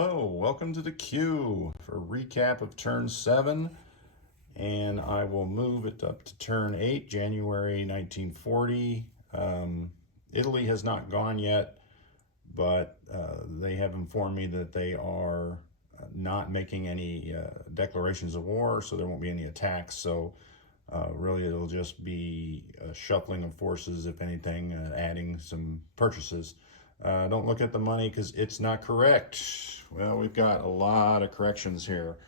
Hello, welcome to the queue for a recap of turn 7, and I will move it up to turn 8, January 1940. Italy has not gone yet, but they have informed me that they are not making any declarations of war, so there won't be any attacks. So really it'll just be a shuffling of forces, if anything, adding some purchases. Don't look at the money because it's not correct. Well, we've got a lot of corrections here.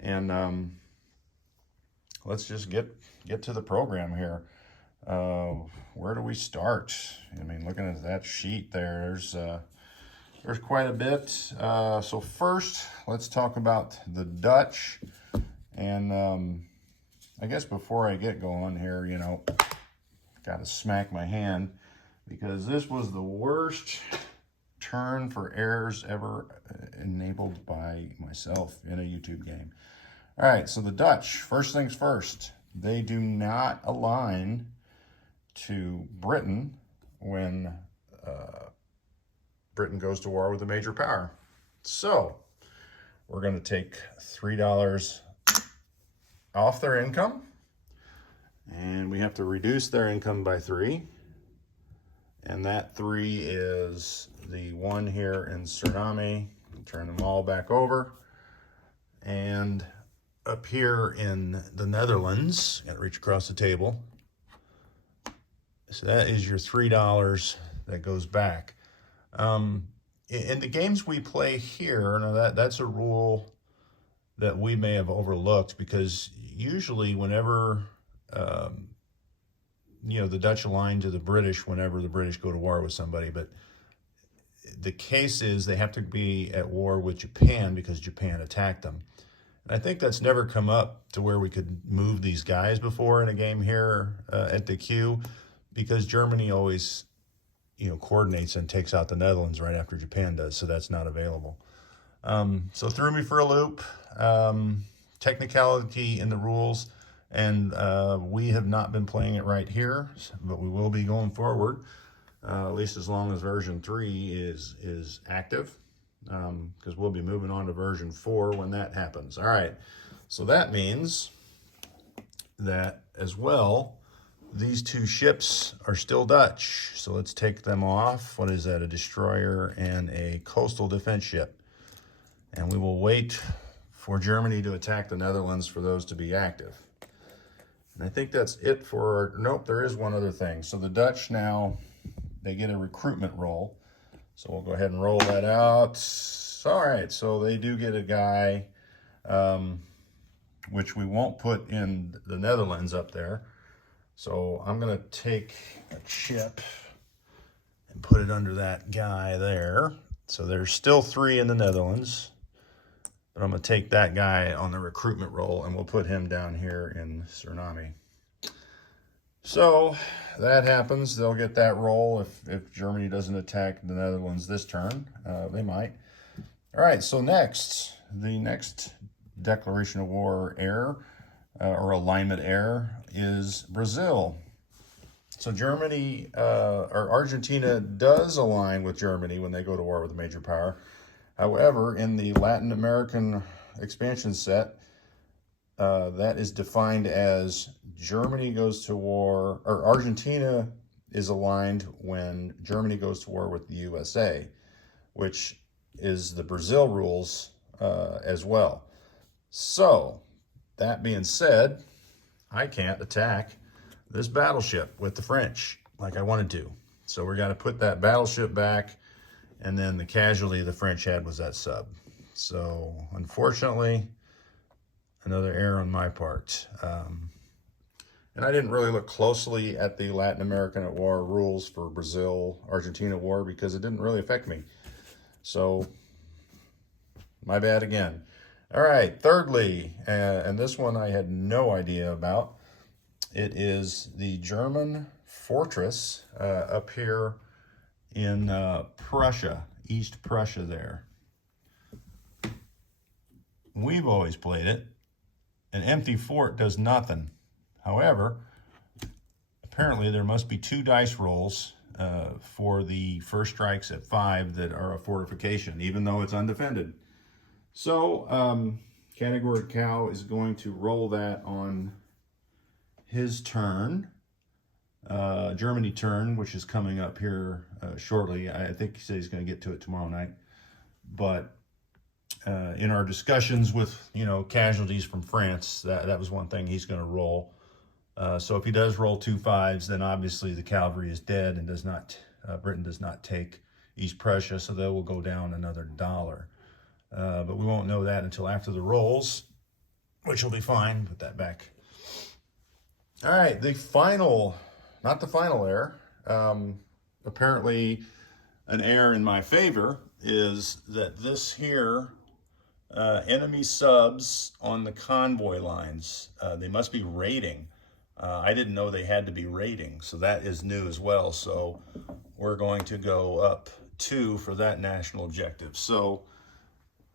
And let's just get to the program here. Where do we start? I mean, looking at that sheet there, there's quite a bit. So first, let's talk about the Dutch. And I guess before I get going here, got to smack my hand, because this was the worst turn for errors ever enabled by myself in a YouTube game. All right, so the Dutch, first things first, they do not align to Britain when Britain goes to war with a major power. So we're going to take $3 off their income, and we have to reduce their income by 3. And that 3 is the one here in Suriname. Turn them all back over. And up here in the Netherlands, got to reach across the table. So that is your $3 that goes back. In the games we play here, now that's a rule that we may have overlooked, because usually whenever the Dutch align to the British whenever the British go to war with somebody, but the case is they have to be at war with Japan because Japan attacked them. And I think that's never come up to where we could move these guys before in a game here at the Q, because Germany always, coordinates and takes out the Netherlands right after Japan does, so that's not available. So threw me for a loop. Technicality in the rules. And we have not been playing it right here, but we will be going forward, at least as long as version 3 is active, because we'll be moving on to version 4 when that happens. All right, so that means that as well, these 2 ships are still Dutch. So let's take them off. What is that? A destroyer and a coastal defense ship. And we will wait for Germany to attack the Netherlands for those to be active. And I think that's it for, nope, there is one other thing. So the Dutch now, they get a recruitment roll. So we'll go ahead and roll that out. All right, so they do get a guy, which we won't put in the Netherlands up there. So I'm gonna take a chip and put it under that guy there. So there's still 3 in the Netherlands. But I'm going to take that guy on the recruitment roll, and we'll put him down here in Suriname. So that happens. They'll get that roll if Germany doesn't attack the Netherlands this turn. They might. All right, so the next declaration of war error or alignment error is Brazil. So Germany or Argentina does align with Germany when they go to war with a major power. However, in the Latin American expansion set, that is defined as Germany goes to war, or Argentina is aligned when Germany goes to war with the USA, which is the Brazil rules as well. So, that being said, I can't attack this battleship with the French like I wanted to. So we got to put that battleship back. And then the casualty the French had was that sub. So, unfortunately, another error on my part. And I didn't really look closely at the Latin American at war rules for Brazil-Argentina war because it didn't really affect me. So, my bad again. All right, thirdly, and this one I had no idea about. It is the German fortress up here in Prussia, East Prussia there. We've always played it. An empty fort does nothing. However, apparently there must be 2 dice rolls for the first strikes at 5 that are a fortification, even though it's undefended. So Category Cow is going to roll that on his turn. Germany turn, which is coming up here shortly. I think he said he's going to get to it tomorrow night. But in our discussions with, casualties from France, that was one thing he's going to roll. So if he does roll 2 5s, then obviously the cavalry is dead and does not, Britain does not take East Prussia, so they will go down another $1. But we won't know that until after the rolls, which will be fine. Put that back. All right, the final, not the final error, apparently an error in my favor is that this here, enemy subs on the convoy lines, they must be raiding. I didn't know they had to be raiding, so that is new as well. So we're going to go up 2 for that national objective. So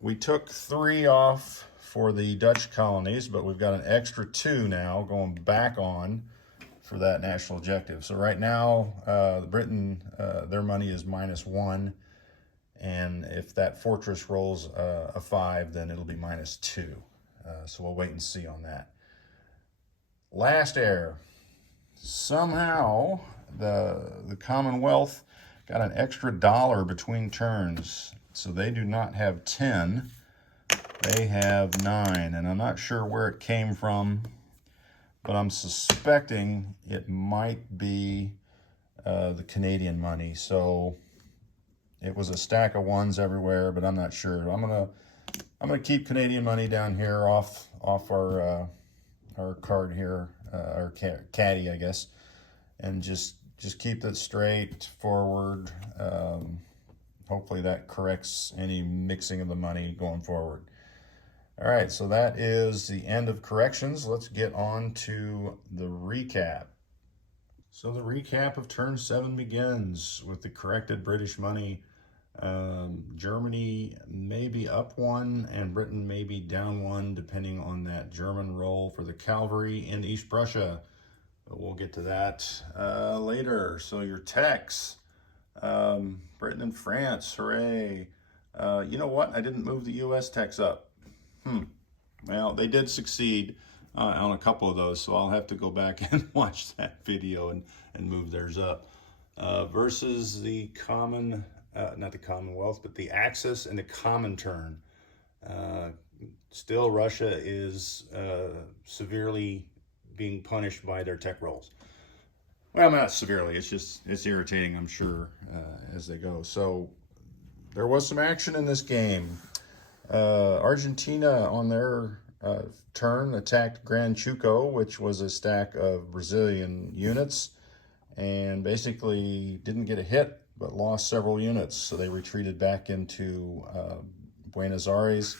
we took 3 off for the Dutch colonies, but we've got an extra 2 now going back on for that national objective. So right now, Britain, their money is -1. And if that fortress rolls a 5, then it'll be -2. So we'll wait and see on that. Last error. Somehow the Commonwealth got an extra $1 between turns. So they do not have 10. They have 9. And I'm not sure where it came from, but I'm suspecting it might be the Canadian money. So it was a stack of 1s everywhere, but I'm not sure. I'm gonna keep Canadian money down here off our card here, our caddy, I guess, and just keep that straight forward. Hopefully that corrects any mixing of the money going forward. All right, so that is the end of corrections. Let's get on to the recap. So the recap of turn 7 begins with the corrected British money. Germany may be up 1 and Britain may be down 1, depending on that German roll for the cavalry in East Prussia. But we'll get to that later. So your techs, Britain and France, hooray. You know what? I didn't move the U.S. techs up. Well, they did succeed on a couple of those, so I'll have to go back and watch that video and move theirs up. Versus the common... not the Commonwealth, but the Axis and the Comintern. Still, Russia is severely being punished by their tech rolls. Well, not severely. It's irritating, I'm sure, as they go. So there was some action in this game. Argentina, on their turn, attacked Gran Chuco, which was a stack of Brazilian units, and basically didn't get a hit, but lost several units. So they retreated back into Buenos Aires.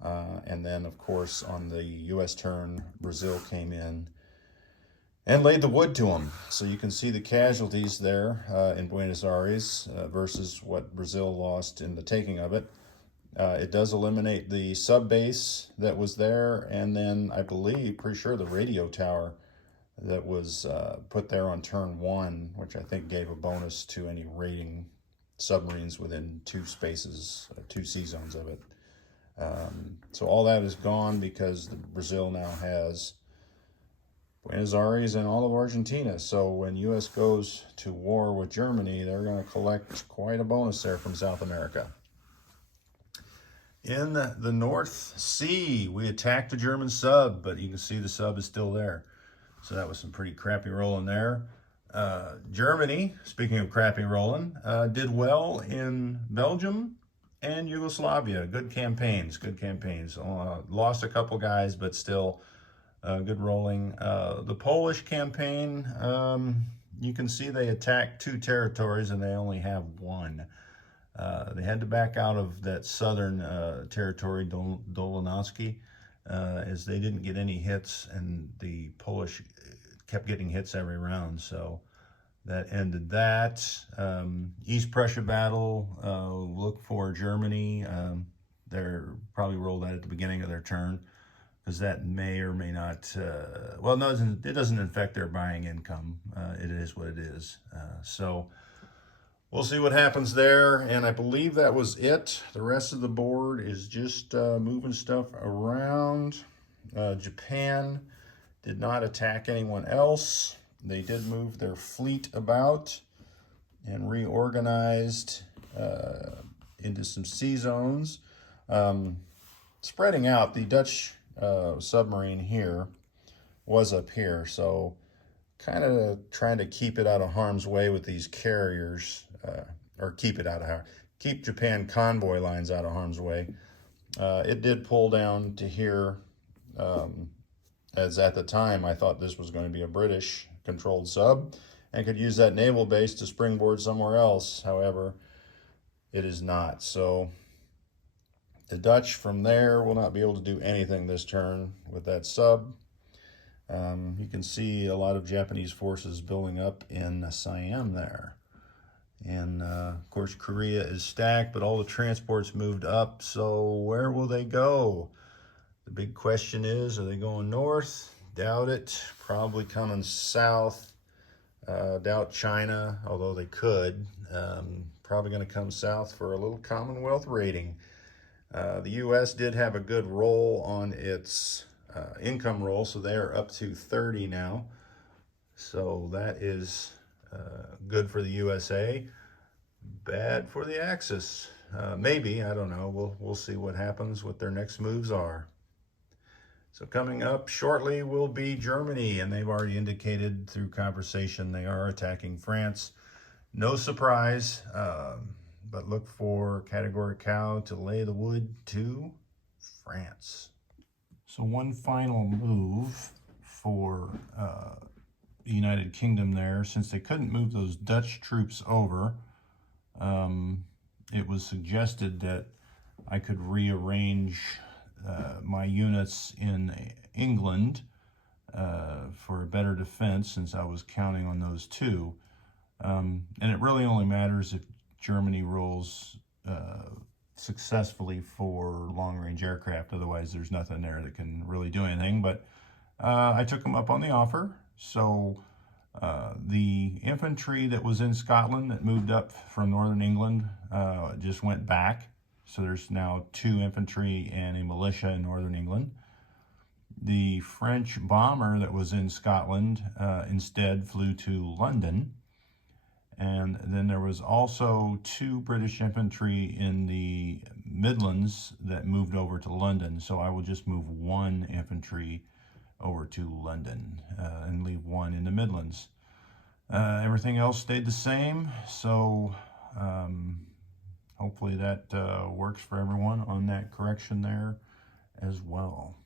And then, of course, on the U.S. turn, Brazil came in and laid the wood to them. So you can see the casualties there in Buenos Aires versus what Brazil lost in the taking of it. It does eliminate the sub base that was there. And then I believe, pretty sure, the radio tower that was put there on turn 1, which I think gave a bonus to any raiding submarines within 2 spaces, 2 sea zones of it. So all that is gone because Brazil now has Buenos Aires and all of Argentina. So when U.S. goes to war with Germany, they're going to collect quite a bonus there from South America. In the North Sea, we attacked the German sub, but you can see the sub is still there. So that was some pretty crappy rolling there. Germany, speaking of crappy rolling, did well in Belgium and Yugoslavia. Good campaigns. Lost a couple guys, but still good rolling. The Polish campaign, you can see they attacked 2 territories and they only have 1. They had to back out of that southern territory, Dolonowski, as they didn't get any hits, and the Polish kept getting hits every round. So that ended that. East Prussia battle, look for Germany. They're probably rolled that at the beginning of their turn, because that may or may not, well, no, it doesn't affect their buying income. It is what it is. So we'll see what happens there. And I believe that was it. The rest of the board is just moving stuff around. Japan did not attack anyone else. They did move their fleet about and reorganized into some sea zones. Spreading out, the Dutch submarine here was up here, so kind of trying to keep it out of harm's way with these carriers, or keep Japan convoy lines out of harm's way. It did pull down to here, as at the time I thought this was going to be a British controlled sub and could use that naval base to springboard somewhere else. However, it is not. So the Dutch from there will not be able to do anything this turn with that sub. You can see a lot of Japanese forces building up in Siam there. And of course, Korea is stacked, but all the transports moved up. So where will they go? The big question is, are they going north? Doubt it. Probably coming south. Doubt China, although they could. Probably going to come south for a little Commonwealth rating. The U.S. did have a good roll on its income roll, so they are up to 30 now. So that is good for the USA. Bad for the Axis. Maybe, I don't know. We'll see what happens, what their next moves are. So coming up shortly will be Germany, and they've already indicated through conversation they are attacking France. No surprise, but look for Category Cow to lay the wood to France. So one final move for the United Kingdom there, since they couldn't move those Dutch troops over, it was suggested that I could rearrange my units in England for a better defense, since I was counting on those two. And it really only matters if Germany rolls successfully for long-range aircraft. Otherwise, there's nothing there that can really do anything. But I took them up on the offer. So the infantry that was in Scotland that moved up from northern England just went back. So there's now 2 infantry and a militia in northern England. The French bomber that was in Scotland instead flew to London. And then there was also 2 British infantry in the Midlands that moved over to London. So I will just move 1 infantry over to London and leave 1 in the Midlands. Everything else stayed the same. So hopefully that works for everyone on that correction there as well.